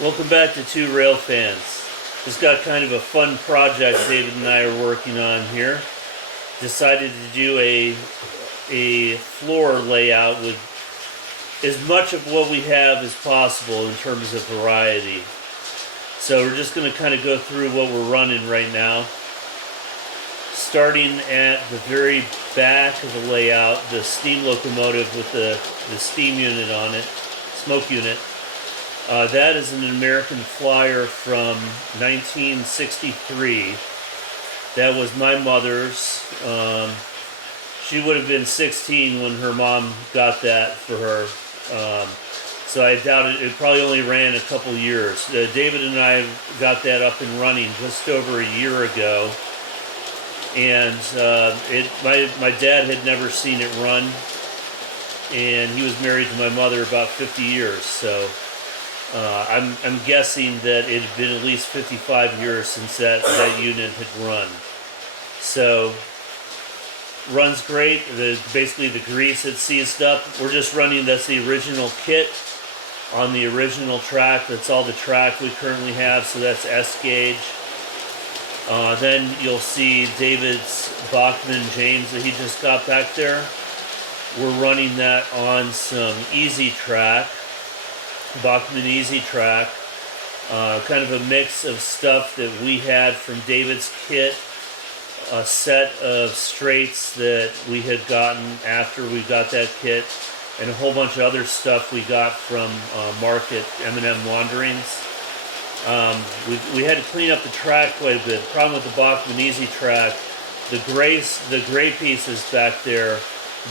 Welcome back to Two Rail Fans. Just got kind of a fun project David and I are working on here. Decided to do a floor layout with as much of what we have as possible in terms of variety. So we're just going to kind of go through what we're running right now. Starting at the very back of the layout, the steam locomotive with the steam unit on it, smoke unit. That is an American Flyer from 1963. That was my mother's. She would have been 16 when her mom got that for her. So I doubt it probably only ran a couple years. David and I got that up and running just over a year ago. And my dad had never seen it run. And he was married to my mother about 50 years. So I'm guessing that it had been at least 55 years since that unit had run. So, runs great. Basically the grease had seized up. We're just running, that's the original kit on the original track. That's all the track we currently have, so that's S gauge. Then you'll see David's Bachmann James that he just got back there. We're running that on some easy track. Bachmann EZ track, kind of a mix of stuff that we had from David's kit, a set of straights that we had gotten after we got that kit, and a whole bunch of other stuff we got from Mark at M&M Wanderings. We had to clean up the track quite a bit. The problem with the Bachmann EZ track, the gray pieces back there,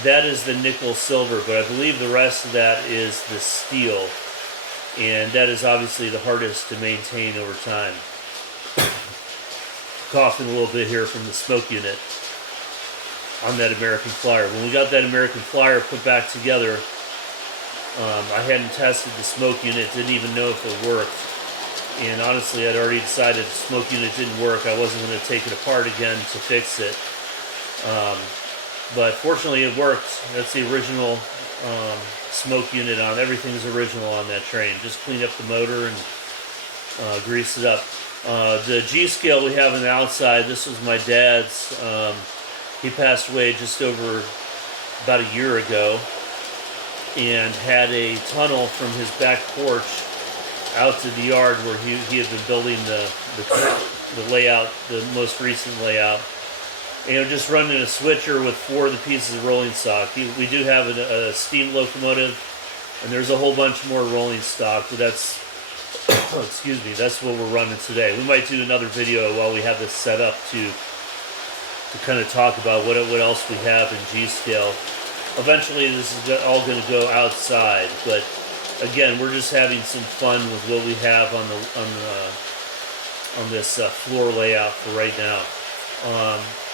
that is the nickel silver, but I believe the rest of that is the steel. And that is obviously the hardest to maintain over time. Coughing a little bit here from the smoke unit on that American Flyer. When we got that American Flyer put back together, I hadn't tested the smoke unit, didn't even know if it worked. And honestly, I'd already decided the smoke unit didn't work. I wasn't going to take it apart again to fix it. But fortunately it worked. That's the original smoke unit on. Everything's original on that train. Just clean up the motor and grease it up. The G scale we have on the outside, this was my dad's. He passed away just over about a year ago and had a tunnel from his back porch out to the yard where he had been building the layout, the most recent layout. And just running a switcher with 4 of the pieces of rolling stock. We do have a steam locomotive, and there's a whole bunch more rolling stock, but that's, excuse me, that's what we're running today. We might do another video while we have this set up to kind of talk about what else we have in G-scale. Eventually this is all going to go outside, but again, we're just having some fun with what we have on this floor layout for right now.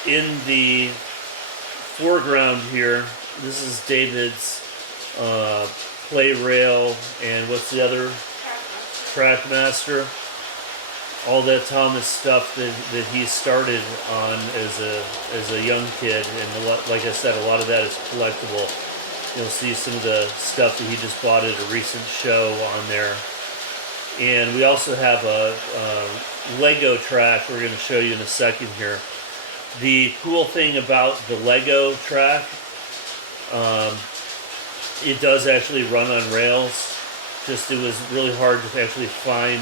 In the foreground here, this is David's PlaRail and what's the other? Trackmaster. All that Thomas stuff that he started on as a young kid, and like I said, a lot of that is collectible. You'll see some of the stuff that he just bought at a recent show on there. And we also have a Lego track we're going to show you in a second here. The cool thing about the Lego track, it does actually run on rails. Just it was really hard to actually find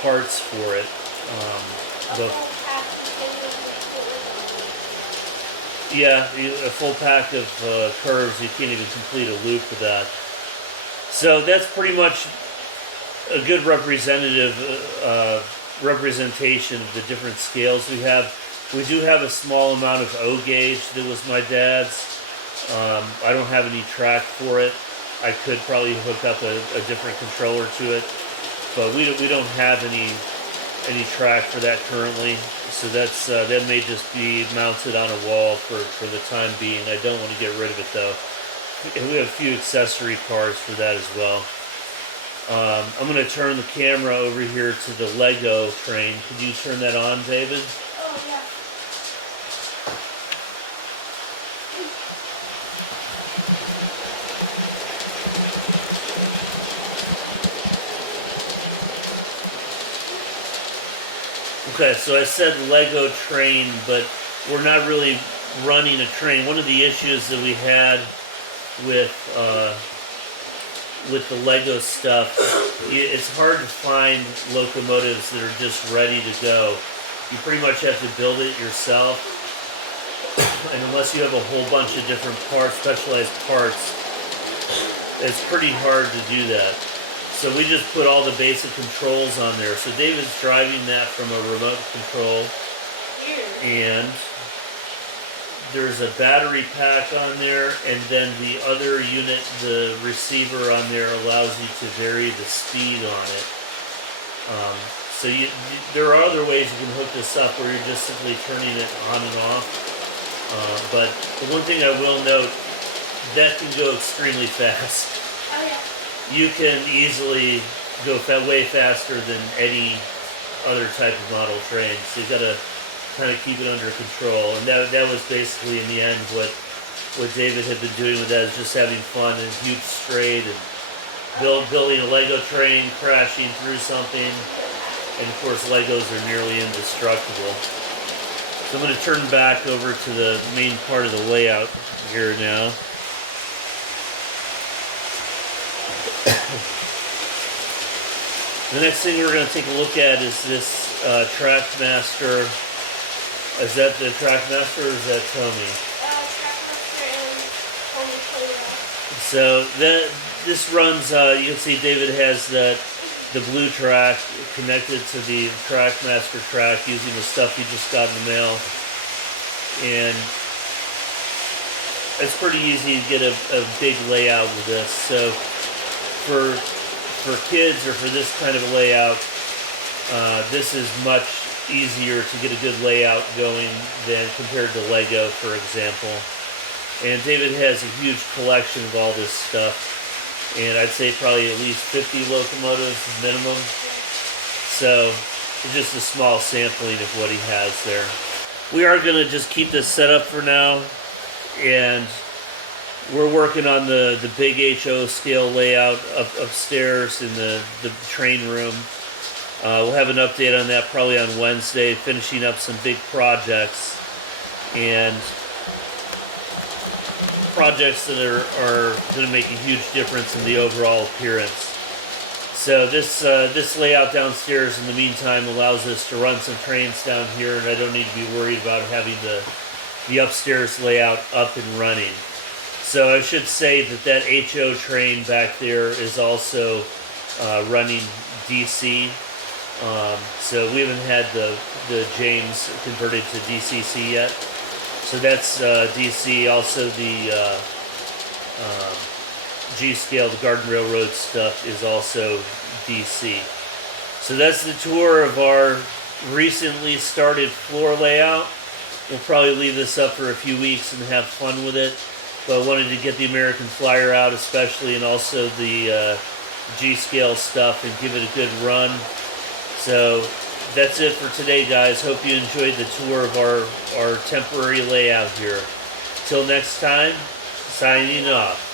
parts for it. Yeah, a full pack of curves, you can't even complete a loop with that. So that's pretty much a good representation of the different scales we have. We do have a small amount of O gauge that was my dad's. I don't have any track for it. I could probably hook up a different controller to it, but we don't have any track for that currently. So that may just be mounted on a wall for the time being. I don't want to get rid of it though. And we have a few accessory parts for that as well. I'm going to turn the camera over here to the Lego train. Could you turn that on, David? Oh, yeah. Okay, so I said Lego train, but we're not really running a train. One of the issues that we had with the Lego stuff, it's hard to find locomotives that are just ready to go. You pretty much have to build it yourself, and unless you have a whole bunch of different parts, specialized parts, it's pretty hard to do that. So we just put all the basic controls on there. So David's driving that from a remote control, and there's a battery pack on there, and then the other unit, the receiver on there, allows you to vary the speed on it. So there are other ways you can hook this up where you're just simply turning it on and off. But the one thing I will note, that can go extremely fast. Oh yeah. You can easily go way faster than any other type of model train. So you've got to kind of keep it under control, and that was basically in the end what David had been doing with that, is just having fun and huge straight and building a Lego train, crashing through something, and of course Legos are nearly indestructible. So I'm going to turn back over to the main part of the layout here now. The next thing we're going to take a look at is this Trackmaster. Is that the Trackmaster or is that Tommy? Trackmaster and Tommy PlaRail. So this runs, you can see David has the blue track connected to the Trackmaster track using the stuff he just got in the mail. And it's pretty easy to get a big layout with this. So for kids or for this kind of a layout, this is much easier to get a good layout going than compared to Lego, for example. And David has a huge collection of all this stuff, and I'd say probably at least 50 locomotives minimum. So it's just a small sampling of what he has there. We are going to just keep this set up for now, and we're working on the big HO scale layout upstairs in the train room. We'll have an update on that probably on Wednesday, finishing up some big projects, and projects that are going to make a huge difference in the overall appearance. So this layout downstairs in the meantime allows us to run some trains down here, and I don't need to be worried about having the upstairs layout up and running. So I should say that HO train back there is also running DC. So we haven't had the James converted to DCC yet. So that's DC. Also the G-scale, the Garden Railroad stuff is also DC. So that's the tour of our recently started floor layout. We'll probably leave this up for a few weeks and have fun with it. But I wanted to get the American Flyer out especially, and also the G-scale stuff, and give it a good run. So that's it for today, guys. Hope you enjoyed the tour of our temporary layout here. Till next time, signing off.